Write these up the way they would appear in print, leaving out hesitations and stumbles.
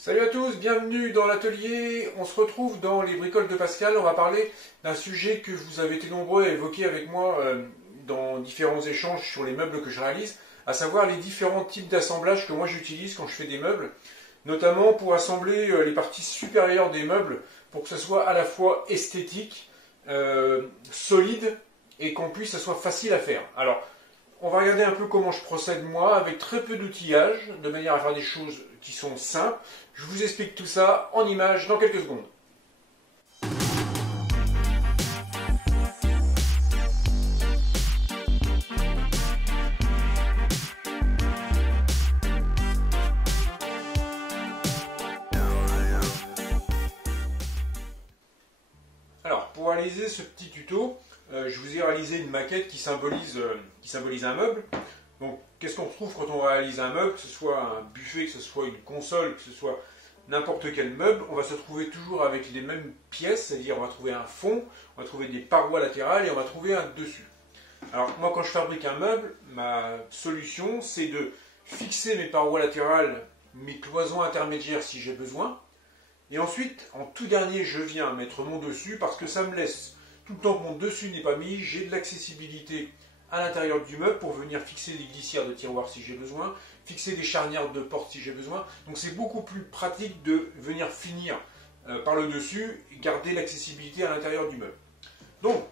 Salut à tous, bienvenue dans l'atelier. On se retrouve dans les bricoles de Pascal. On va parler d'un sujet que vous avez été nombreux à évoquer avec moi dans différents échanges sur les meubles que je réalise, à savoir les différents types d'assemblages que moi j'utilise quand je fais des meubles, notamment pour assembler les parties supérieures des meubles pour que ce soit à la fois esthétique, solide et qu'en plus ça soit facile à faire. Alors, on va regarder un peu comment je procède moi, avec très peu d'outillage, de manière à faire des choses qui sont simples. Je vous explique tout ça en images dans quelques secondes. Alors, pour réaliser ce petit tuto, je vous ai réalisé une maquette qui symbolise un meuble. Donc, qu'est-ce qu'on retrouve quand on réalise un meuble, que ce soit un buffet, que ce soit une console, que ce soit n'importe quel meuble, on va se trouver toujours avec les mêmes pièces, c'est-à-dire on va trouver un fond, on va trouver des parois latérales et on va trouver un dessus. Alors, moi, quand je fabrique un meuble, ma solution, c'est de fixer mes parois latérales, mes cloisons intermédiaires si j'ai besoin. Et ensuite, en tout dernier, je viens mettre mon dessus parce que ça me laisse, tout le temps que mon dessus n'est pas mis, j'ai de l'accessibilité à l'intérieur du meuble pour venir fixer des glissières de tiroirs si j'ai besoin, fixer des charnières de porte si j'ai besoin. Donc c'est beaucoup plus pratique de venir finir par le dessus et garder l'accessibilité à l'intérieur du meuble. Donc,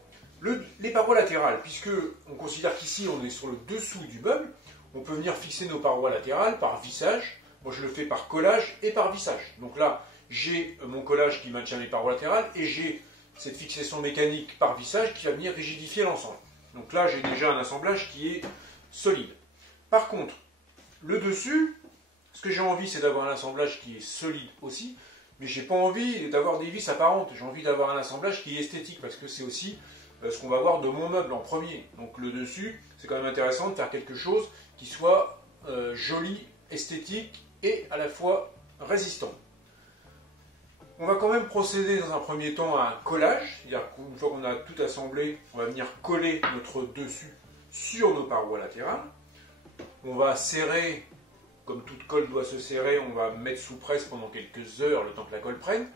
les parois latérales, puisque on considère qu'ici on est sur le dessous du meuble, on peut venir fixer nos parois latérales par vissage. Moi je le fais par collage et par vissage. Donc là, j'ai mon collage qui maintient mes parois latérales et j'ai cette fixation mécanique par vissage qui va venir rigidifier l'ensemble. Donc là, j'ai déjà un assemblage qui est solide. Par contre, le dessus, ce que j'ai envie, c'est d'avoir un assemblage qui est solide aussi, mais je n'ai pas envie d'avoir des vis apparentes. J'ai envie d'avoir un assemblage qui est esthétique, parce que c'est aussi ce qu'on va voir de mon meuble en premier. Donc le dessus, c'est quand même intéressant de faire quelque chose qui soit joli, esthétique et à la fois résistant. On va quand même procéder dans un premier temps à un collage, c'est-à-dire qu'une fois qu'on a tout assemblé, on va venir coller notre dessus sur nos parois latérales. On va serrer, comme toute colle doit se serrer, on va mettre sous presse pendant quelques heures, le temps que la colle prenne.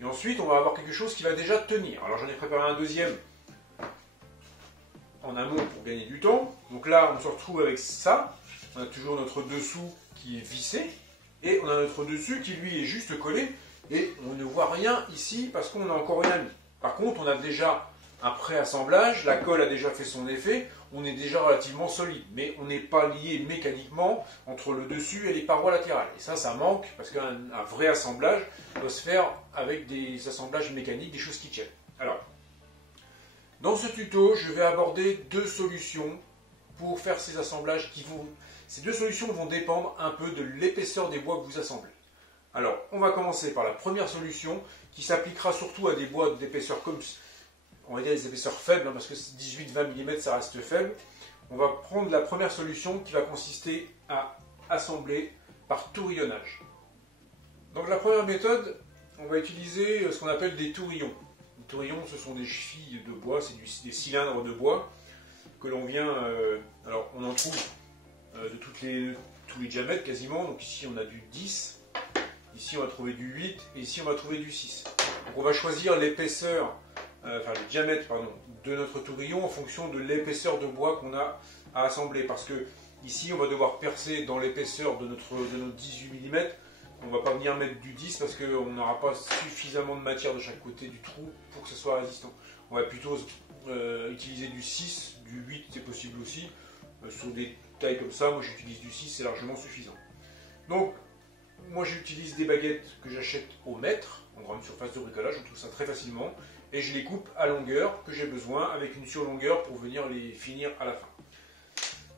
Et ensuite, on va avoir quelque chose qui va déjà tenir. Alors j'en ai préparé un deuxième en amont pour gagner du temps. Donc là, on se retrouve avec ça. On a toujours notre dessous qui est vissé. Et on a notre dessus qui lui est juste collé. Et on ne voit rien ici parce qu'on n'a encore rien mis. Par contre, on a déjà un pré-assemblage, la colle a déjà fait son effet, on est déjà relativement solide. Mais on n'est pas lié mécaniquement entre le dessus et les parois latérales. Et ça manque parce qu'un vrai assemblage doit se faire avec des assemblages mécaniques, des choses qui tiennent. Alors, dans ce tuto, je vais aborder deux solutions pour faire ces assemblages Ces deux solutions vont dépendre un peu de l'épaisseur des bois que vous assemblez. Alors, on va commencer par la première solution qui s'appliquera surtout à des bois d'épaisseur comme, on va dire des épaisseurs faibles, parce que 18-20 mm ça reste faible. On va prendre la première solution qui va consister à assembler par tourillonnage. Donc la première méthode, on va utiliser ce qu'on appelle des tourillons. Les tourillons, ce sont des chevilles de bois, c'est des cylindres de bois que l'on vient... alors on en trouve de tous les diamètres quasiment, donc ici on a du 10. Ici, on va trouver du 8 et ici, on va trouver du 6. Donc, on va choisir l'épaisseur, le diamètre de notre tourillon en fonction de l'épaisseur de bois qu'on a à assembler. Parce que ici, on va devoir percer dans l'épaisseur de nos 18 mm. On ne va pas venir mettre du 10 parce qu'on n'aura pas suffisamment de matière de chaque côté du trou pour que ce soit résistant. On va plutôt utiliser du 6, du 8, c'est possible aussi. Sur des tailles comme ça, moi j'utilise du 6, c'est largement suffisant. Donc, moi j'utilise des baguettes que j'achète au mètre, en grande surface de bricolage, on trouve ça très facilement, et je les coupe à longueur que j'ai besoin, avec une surlongueur pour venir les finir à la fin.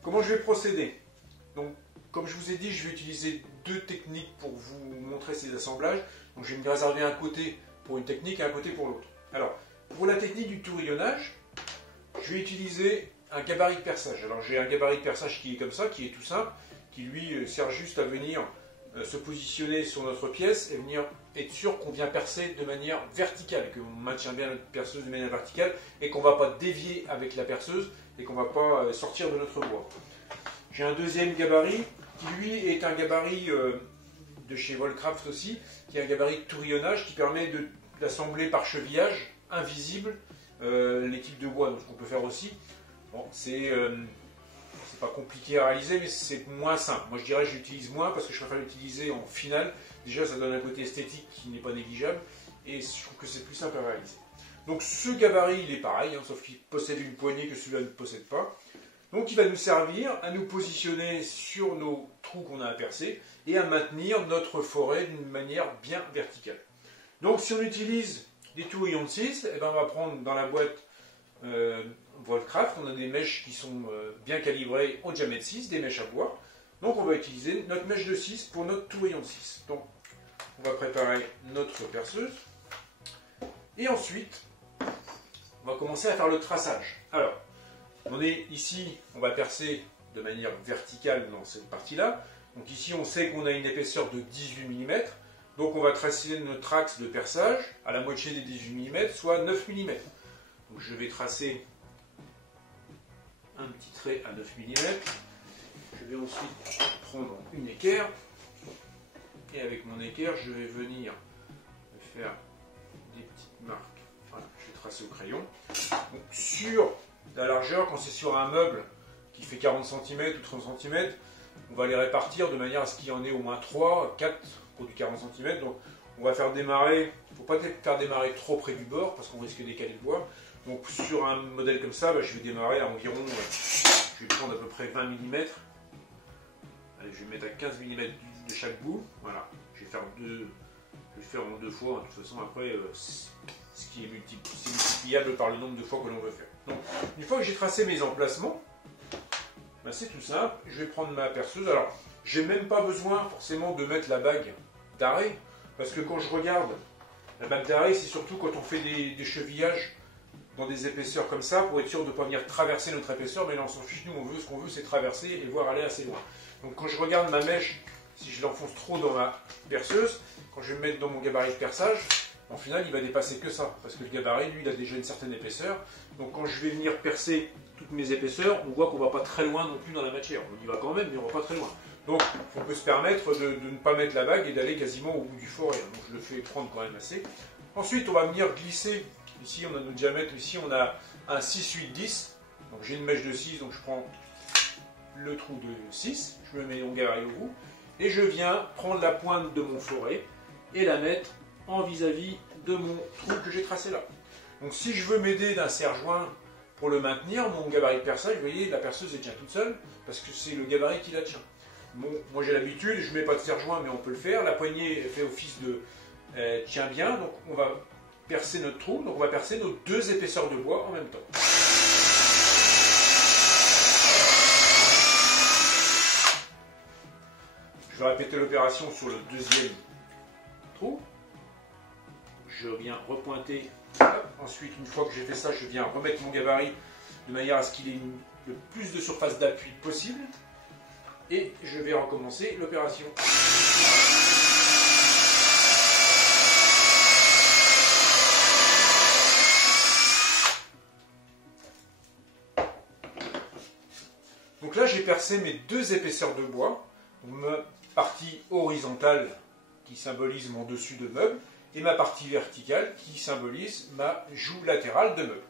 Comment je vais procéder? Donc, comme je vous ai dit, je vais utiliser deux techniques pour vous montrer ces assemblages. Donc je vais me réserver un côté pour une technique et un côté pour l'autre. Alors, pour la technique du tourillonnage, je vais utiliser un gabarit de perçage. Alors j'ai un gabarit de perçage qui est comme ça, qui est tout simple, qui lui sert juste à venir se positionner sur notre pièce et venir être sûr qu'on vient percer de manière verticale, qu'on maintient bien notre perceuse de manière verticale et qu'on ne va pas dévier avec la perceuse et qu'on ne va pas sortir de notre bois. J'ai un deuxième gabarit qui lui est un gabarit de chez Volcraft aussi, qui est un gabarit de tourillonnage qui permet d'assembler par chevillage invisible l'équipe de bois. Donc ce qu'on peut faire aussi. Bon, c'est pas compliqué à réaliser, mais c'est moins simple. Moi je dirais que je l'utilise moins parce que je préfère l'utiliser en finale. Déjà ça donne un côté esthétique qui n'est pas négligeable et je trouve que c'est plus simple à réaliser. Donc ce gabarit il est pareil, hein, sauf qu'il possède une poignée que celui-là ne possède pas. Donc il va nous servir à nous positionner sur nos trous qu'on a à percer et à maintenir notre forêt d'une manière bien verticale. Donc si on utilise des tourillons de 6, eh ben, on va prendre dans la boîte Volcraft, on a des mèches qui sont bien calibrées au diamètre 6, des mèches à bois. Donc on va utiliser notre mèche de 6 pour notre tourillon de 6. Donc on va préparer notre perceuse. Et ensuite, on va commencer à faire le traçage. Alors, on est ici, on va percer de manière verticale dans cette partie-là. Donc ici, on sait qu'on a une épaisseur de 18 mm. Donc on va tracer notre axe de perçage à la moitié des 18 mm, soit 9 mm. Donc je vais tracer un petit trait à 9 mm. Je vais ensuite prendre une équerre. Et avec mon équerre, je vais venir faire des petites marques. Voilà, je vais tracer au crayon. Donc, sur la largeur, quand c'est sur un meuble qui fait 40 cm ou 30 cm, on va les répartir de manière à ce qu'il y en ait au moins 3, 4 pour du 40 cm. Donc on va faire démarrer, il ne faut pas faire démarrer trop près du bord parce qu'on risque d'écaler le bois. Donc sur un modèle comme ça, je vais démarrer à environ, je vais prendre à peu près 20 mm. Allez, je vais mettre à 15 mm de chaque bout. Voilà, je vais faire en 2 fois. De toute façon, après, ce qui est multipliable par le nombre de fois que l'on veut faire. Donc, une fois que j'ai tracé mes emplacements, ben c'est tout simple. Je vais prendre ma perceuse. Alors, j'ai même pas besoin forcément de mettre la bague d'arrêt, parce que quand je regarde, la bague d'arrêt, c'est surtout quand on fait des chevillages dans des épaisseurs comme ça, pour être sûr de ne pas venir traverser notre épaisseur, mais là on s'en fiche, nous ce qu'on veut c'est traverser et voir aller assez loin. Donc quand je regarde ma mèche, si je l'enfonce trop dans ma perceuse, quand je vais me mettre dans mon gabarit de perçage, en final il va dépasser que ça, parce que le gabarit lui il a déjà une certaine épaisseur, donc quand je vais venir percer toutes mes épaisseurs, on voit qu'on ne va pas très loin non plus dans la matière, on y va quand même mais on ne va pas très loin. Donc on peut se permettre de ne pas mettre la bague et d'aller quasiment au bout du forêt, donc je le fais prendre quand même assez. Ensuite on va venir glisser. Ici, on a notre diamètre, ici, on a un 6, 8, 10. Donc, j'ai une mèche de 6, donc je prends le trou de 6. Je me mets mon gabarit au bout. Et je viens prendre la pointe de mon forêt et la mettre en vis-à-vis de mon trou que j'ai tracé là. Donc, si je veux m'aider d'un serre-joint pour le maintenir, mon gabarit de perçage, vous voyez, la perceuse, elle tient toute seule parce que c'est le gabarit qui la tient. Bon, moi, j'ai l'habitude, je ne mets pas de serre-joint, mais on peut le faire. La poignée fait office de tient bien, donc on va percer notre trou, donc on va percer nos 2 épaisseurs de bois en même temps. Je vais répéter l'opération sur le 2e trou. Je viens repointer. Ensuite, une fois que j'ai fait ça, je viens remettre mon gabarit de manière à ce qu'il ait le plus de surface d'appui possible. Et je vais recommencer l'opération. Donc là, j'ai percé mes 2 épaisseurs de bois, ma partie horizontale qui symbolise mon dessus de meuble, et ma partie verticale qui symbolise ma joue latérale de meuble.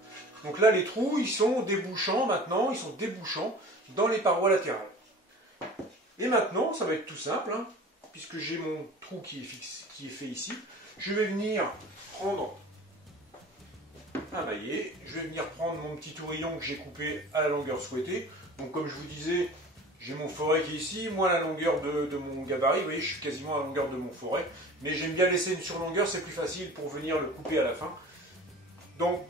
Donc là, les trous, ils sont débouchants maintenant, ils sont débouchants dans les parois latérales. Et maintenant, ça va être tout simple, hein, puisque j'ai mon trou qui est fait ici. Je vais venir prendre un maillet, je vais venir prendre mon petit tourillon que j'ai coupé à la longueur souhaitée. Donc comme je vous disais, j'ai mon forêt qui est ici, moi la longueur de mon gabarit, vous voyez je suis quasiment à la longueur de mon forêt, mais j'aime bien laisser une surlongueur, c'est plus facile pour venir le couper à la fin. Donc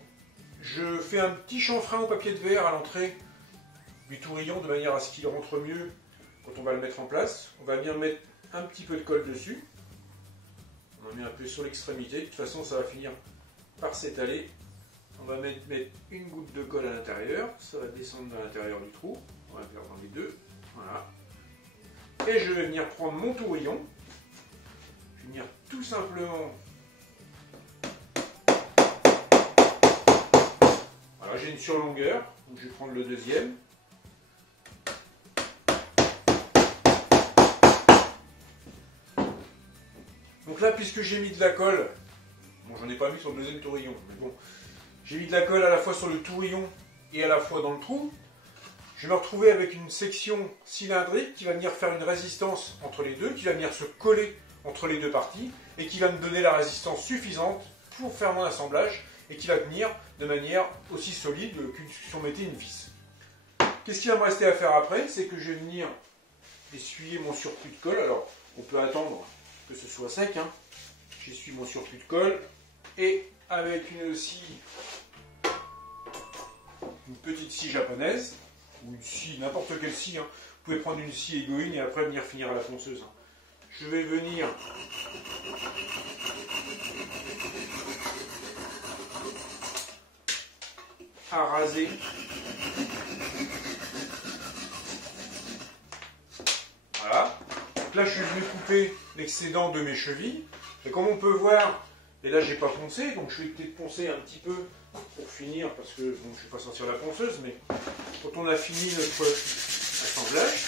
je fais un petit chanfrein au papier de verre à l'entrée du tourillon de manière à ce qu'il rentre mieux quand on va le mettre en place. On va bien mettre un petit peu de colle dessus, on en met un peu sur l'extrémité, de toute façon ça va finir par s'étaler. On va mettre une goutte de colle à l'intérieur, ça va descendre dans l'intérieur du trou, on va faire dans les 2, voilà. Et je vais venir prendre mon tourillon, je vais venir tout simplement, voilà, j'ai une surlongueur, donc je vais prendre le 2e. Donc là, puisque j'ai mis de la colle, bon, j'en ai pas mis sur le deuxième tourillon, mais bon, j'ai mis de la colle à la fois sur le tourillon et à la fois dans le trou, je vais me retrouver avec une section cylindrique qui va venir faire une résistance entre les deux, qui va venir se coller entre les deux parties et qui va me donner la résistance suffisante pour faire mon assemblage et qui va tenir de manière aussi solide que si on mettait une vis. Qu'est-ce qui va me rester à faire après? C'est que je vais venir essuyer mon surplus de colle. Alors, on peut attendre que ce soit sec. Hein. J'essuie mon surplus de colle et avec une scie, une petite scie japonaise, ou une scie, n'importe quelle scie, hein. Vous pouvez prendre une scie Egoin et après venir finir à la ponceuse. Hein. Je vais venir raser voilà. Donc là, je suis venu couper l'excédent de mes chevilles. Et comme on peut voir, et là, j'ai pas poncé, donc je vais peut-être poncer un petit peu pour finir, parce que bon, je ne vais pas sortir la ponceuse, mais quand on a fini notre assemblage,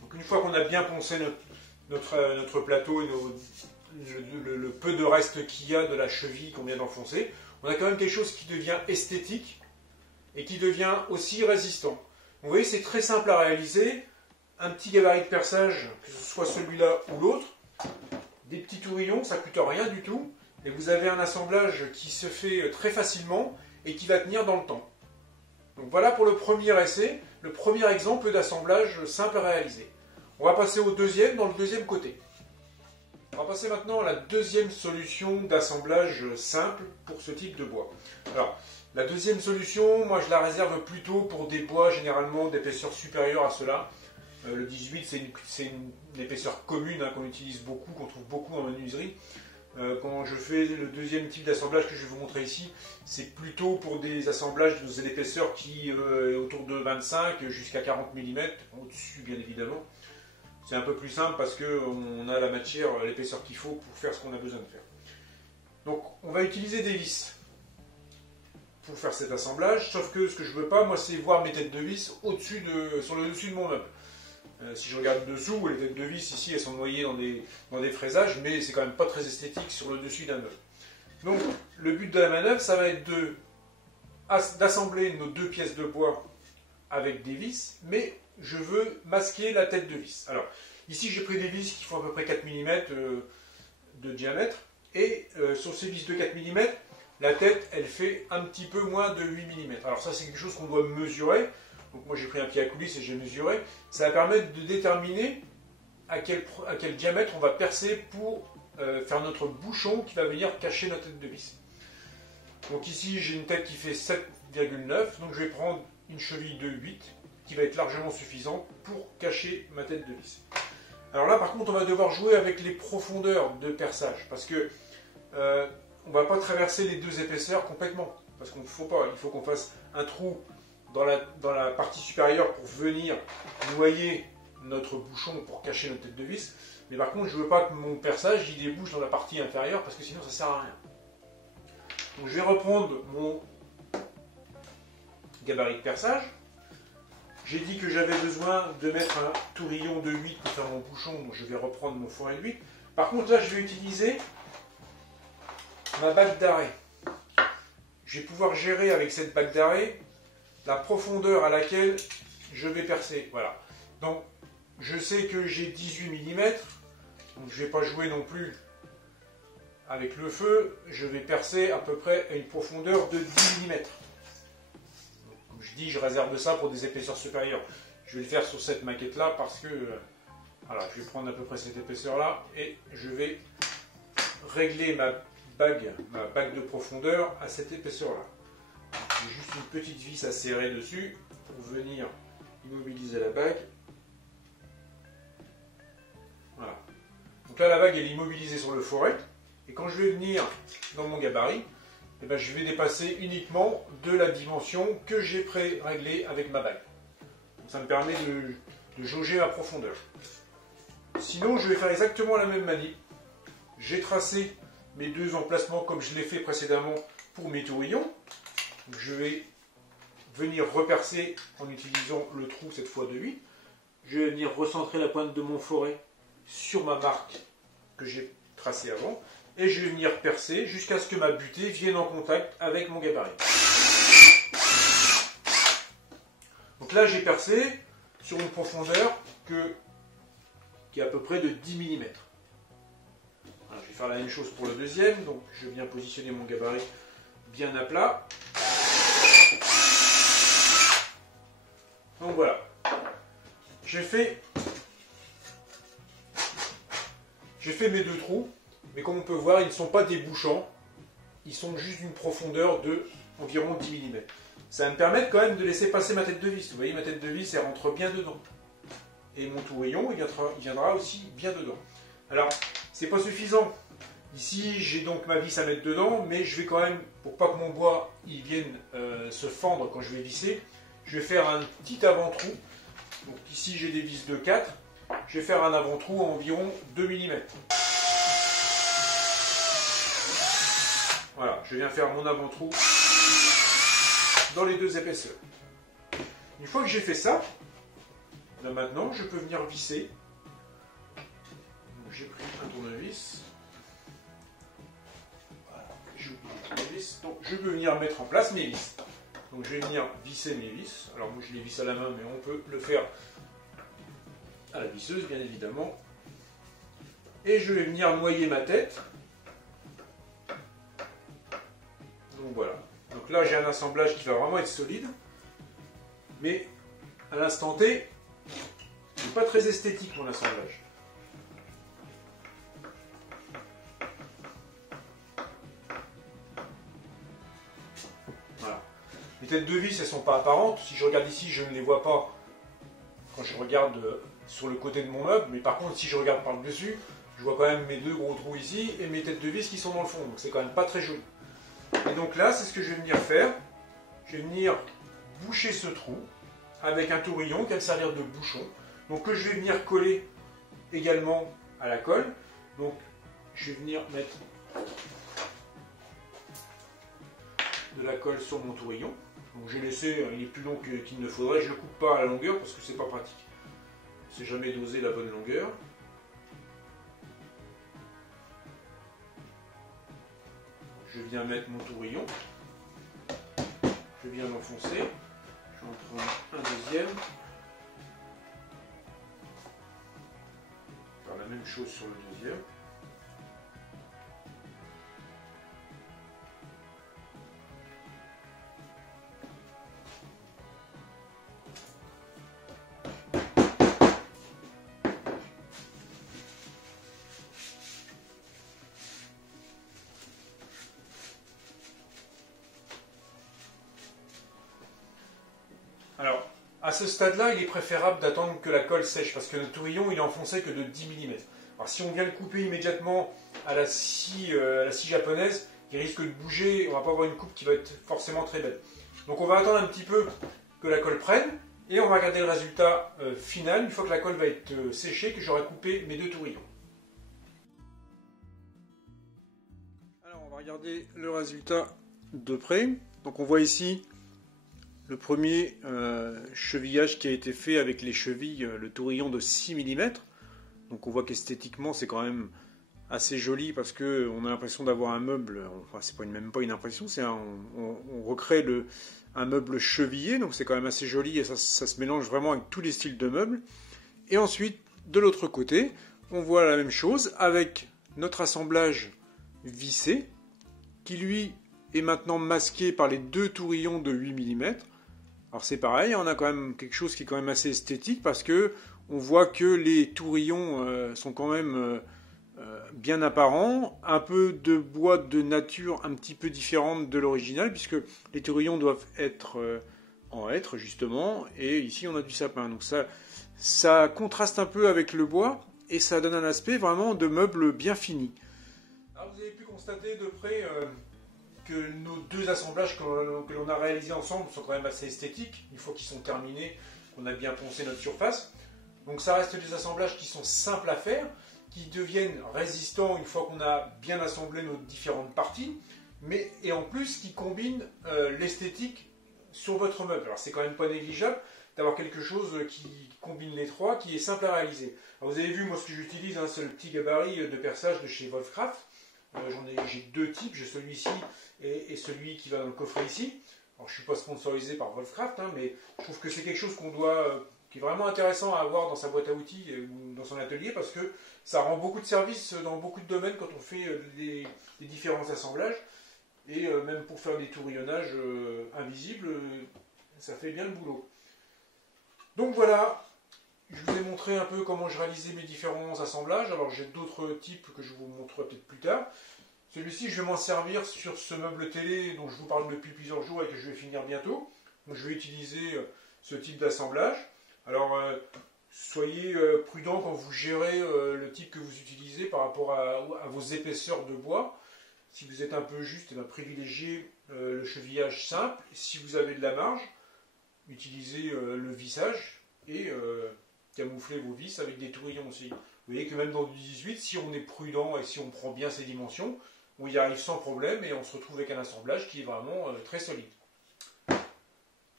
donc une fois qu'on a bien poncé notre plateau et le peu de reste qu'il y a de la cheville qu'on vient d'enfoncer, on a quand même quelque chose qui devient esthétique et qui devient aussi résistant. Vous voyez, c'est très simple à réaliser. Un petit gabarit de perçage, que ce soit celui-là ou l'autre, des petits tourillons, ça ne coûte rien du tout, et vous avez un assemblage qui se fait très facilement et qui va tenir dans le temps. Donc voilà pour le premier essai, le premier exemple d'assemblage simple à réaliser. On va passer au deuxième, dans le deuxième côté. On va passer maintenant à la deuxième solution d'assemblage simple pour ce type de bois. Alors, la deuxième solution, moi je la réserve plutôt pour des bois généralement d'épaisseur supérieure à cela. Le 18, c'est une épaisseur commune hein, qu'on utilise beaucoup, qu'on trouve beaucoup en menuiserie. Quand je fais le deuxième type d'assemblage que je vais vous montrer ici, c'est plutôt pour des assemblages de l'épaisseur qui est autour de 25 jusqu'à 40 mm, au-dessus bien évidemment. C'est un peu plus simple parce qu'on a la matière, l'épaisseur qu'il faut pour faire ce qu'on a besoin de faire. Donc on va utiliser des vis pour faire cet assemblage, sauf que ce que je veux pas, moi, c'est voir mes têtes de vis sur le dessus de mon meuble. Si je regarde dessous, les têtes de vis ici, elles sont noyées dans des fraisages, mais c'est quand même pas très esthétique sur le dessus d'un meuble. Donc le but de la manœuvre, ça va être d'assembler nos deux pièces de bois avec des vis, mais je veux masquer la tête de vis. Alors, ici j'ai pris des vis qui font à peu près 4 mm de diamètre, et sur ces vis de 4 mm, la tête, elle fait un petit peu moins de 8 mm. Alors ça, c'est quelque chose qu'on doit mesurer. Donc moi, j'ai pris un pied à coulisse et j'ai mesuré. Ça va permettre de déterminer à quel diamètre on va percer pour faire notre bouchon qui va venir cacher notre tête de vis. Donc ici, j'ai une tête qui fait 7,9. Donc je vais prendre une cheville de 8 qui va être largement suffisante pour cacher ma tête de vis. Alors là, par contre, on va devoir jouer avec les profondeurs de perçage parce que on ne va pas traverser les deux épaisseurs complètement. Parce qu'il ne faut pas. Il faut qu'on fasse un trou dans la partie supérieure pour venir noyer notre bouchon pour cacher notre tête de vis. Mais par contre, je ne veux pas que mon perçage il débouche dans la partie inférieure parce que sinon ça ne sert à rien. Donc je vais reprendre mon gabarit de perçage. J'ai dit que j'avais besoin de mettre un tourillon de 8 pour faire mon bouchon, donc je vais reprendre mon fourret de 8. Par contre là, je vais utiliser ma bague d'arrêt. Je vais pouvoir gérer avec cette bague d'arrêt la profondeur à laquelle je vais percer. Voilà. Donc, je sais que j'ai 18 mm, donc je ne vais pas jouer non plus avec le feu. Je vais percer à peu près à une profondeur de 10 mm. Comme je dis, je réserve ça pour des épaisseurs supérieures. Je vais le faire sur cette maquette-là parce que voilà, je vais prendre à peu près cette épaisseur-là et je vais régler ma bague de profondeur à cette épaisseur-là. J'ai juste une petite vis à serrer dessus pour venir immobiliser la bague. Voilà. Donc là, la bague elle est immobilisée sur le fourret. Et quand je vais venir dans mon gabarit, eh ben, je vais dépasser uniquement de la dimension que j'ai pré-réglée avec ma bague. Donc ça me permet de jauger ma profondeur. Sinon, je vais faire exactement la même manip. J'ai tracé mes deux emplacements comme je l'ai fait précédemment pour mes tourillons. Donc je vais venir repercer en utilisant le trou cette fois de 8. Je vais venir recentrer la pointe de mon foret sur ma marque que j'ai tracée avant. Et je vais venir percer jusqu'à ce que ma butée vienne en contact avec mon gabarit. Donc là, j'ai percé sur une profondeur qui est à peu près de 10 mm. Alors, je vais faire la même chose pour le deuxième. Donc je viens positionner mon gabarit bien à plat. Donc voilà. J'ai fait mes deux trous. Mais comme on peut voir, ils ne sont pas débouchants, ils sont juste d'une profondeur de environ 10 mm. Ça va me permettre quand même de laisser passer ma tête de vis. Vous voyez, ma tête de vis, elle rentre bien dedans. Et mon tourillon, il viendra aussi bien dedans. Alors, c'est pas suffisant. Ici, j'ai donc ma vis à mettre dedans, mais je vais quand même, pour pas que mon bois il vienne se fendre quand je vais visser, je vais faire un petit avant-trou. Donc ici, j'ai des vis de 4. Je vais faire un avant-trou à environ 2 mm. Voilà, je viens faire mon avant-trou dans les deux épaisseurs. Une fois que j'ai fait ça, là maintenant, je peux venir visser. J'ai pris un tournevis. Voilà, j'ai oublié le tournevis. Donc, je peux venir mettre en place mes vis. Donc, je vais venir visser mes vis. Alors, moi, je les visse à la main, mais on peut le faire à la visseuse, bien évidemment. Et je vais venir noyer ma tête. Donc voilà. Donc là, j'ai un assemblage qui va vraiment être solide. Mais à l'instant T, c'est pas très esthétique mon assemblage. Voilà. Les têtes de vis, elles sont pas apparentes. Si je regarde ici, je ne les vois pas quand je regarde sur le côté de mon meuble. Mais par contre, si je regarde par le dessus, je vois quand même mes deux gros trous ici et mes têtes de vis qui sont dans le fond. Donc c'est quand même pas très joli. Et donc là, c'est ce que je vais venir faire. Je vais venir boucher ce trou avec un tourillon qui va me servir de bouchon. Donc que je vais venir coller également à la colle. Donc je vais venir mettre de la colle sur mon tourillon. Donc j'ai laissé, il est plus long qu'il ne faudrait. Je ne le coupe pas à la longueur parce que c'est pas pratique. Je ne sais jamais doser la bonne longueur. Je viens mettre mon tourillon, je viens l'enfoncer, je vais en prendre un deuxième, faire la même chose sur le deuxième. Alors, à ce stade-là, il est préférable d'attendre que la colle sèche, parce que le tourillon, il est enfoncé que de 10 mm. Alors, si on vient le couper immédiatement à la scie japonaise, il risque de bouger, on ne va pas avoir une coupe qui va être forcément très belle. Donc, on va attendre un petit peu que la colle prenne, et on va regarder le résultat final, une fois que la colle va être séchée, que j'aurai coupé mes deux tourillons. Alors, on va regarder le résultat de près. Donc, on voit ici le premier chevillage qui a été fait avec les chevilles, le tourillon de 6 mm. Donc on voit qu'esthétiquement c'est quand même assez joli parce qu'on a l'impression d'avoir un meuble, enfin c'est même pas une impression, on recrée un meuble chevillé, donc c'est quand même assez joli et ça se mélange vraiment avec tous les styles de meubles. Et ensuite, de l'autre côté, on voit la même chose avec notre assemblage vissé qui lui est maintenant masqué par les deux tourillons de 8 mm. Alors c'est pareil, on a quand même quelque chose qui est quand même assez esthétique parce que on voit que les tourillons sont quand même bien apparents, un peu de bois de nature un petit peu différente de l'original puisque les tourillons doivent être en hêtre justement et ici on a du sapin. Donc ça contraste un peu avec le bois et ça donne un aspect vraiment de meuble bien fini. Alors vous avez pu constater de près que nos deux assemblages que l'on a réalisés ensemble sont quand même assez esthétiques, une fois qu'ils sont terminés, qu'on a bien poncé notre surface. Donc ça reste des assemblages qui sont simples à faire, qui deviennent résistants une fois qu'on a bien assemblé nos différentes parties, et en plus qui combinent l'esthétique sur votre meuble. Alors c'est quand même pas négligeable d'avoir quelque chose qui combine les trois, qui est simple à réaliser. Alors, vous avez vu, moi ce que j'utilise, hein, c'est le petit gabarit de perçage de chez Wolfcraft. J'ai deux types, j'ai celui-ci et celui qui va dans le coffret ici. Alors je ne suis pas sponsorisé par Wolfcraft, hein, mais je trouve que c'est quelque chose qu'on doit, qui est vraiment intéressant à avoir dans sa boîte à outils ou dans son atelier, parce que ça rend beaucoup de services dans beaucoup de domaines quand on fait des différents assemblages. Et même pour faire des tourillonnages invisibles, ça fait bien le boulot. Donc voilà, je vous ai montré un peu comment je réalisais mes différents assemblages. Alors j'ai d'autres types que je vous montrerai peut-être plus tard. Celui-ci, je vais m'en servir sur ce meuble télé dont je vous parle depuis plusieurs jours et que je vais finir bientôt. Donc je vais utiliser ce type d'assemblage. Alors soyez prudent quand vous gérez le type que vous utilisez par rapport à vos épaisseurs de bois. Si vous êtes un peu juste, privilégiez le chevillage simple. Si vous avez de la marge, utilisez le vissage et camouflez vos vis avec des tourillons aussi. Vous voyez que même dans du 18, si on est prudent et si on prend bien ses dimensions, on y arrive sans problème et on se retrouve avec un assemblage qui est vraiment très solide.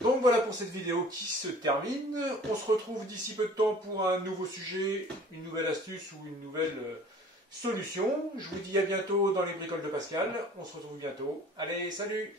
Donc voilà pour cette vidéo qui se termine. On se retrouve d'ici peu de temps pour un nouveau sujet, une nouvelle astuce ou une nouvelle solution. Je vous dis à bientôt dans les bricoles de Pascal. On se retrouve bientôt. Allez, salut!